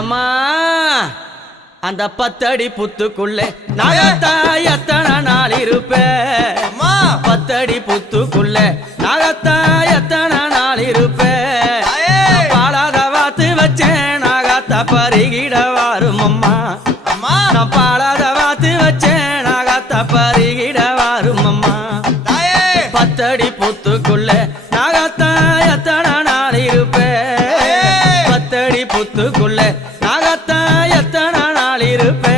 எம்மா அந்த 10 அடி புத்துக்குள்ளே நாகத்தா எத்தனை நாள் இருப்பேன் 10 அடி புத்துக்குள்ளே நாகத்தா எத்தனை நாள் இருப்பேன் பாலாத வாத்து வச்சேன் நாகத்தா பருகிட வாரும் அம்மா நான் பாலாத வாத்து வச்சேன் நாகத்தா பருகிட வாரும் அம்மா 10 அடி புத்துக்குள்ளே நாகத்தா எத்தனை நாள் இருப்பேன் 10 அடி புத்துக்குள்ளே நாகத்தா எத்தனை நாள் இருப்பேன்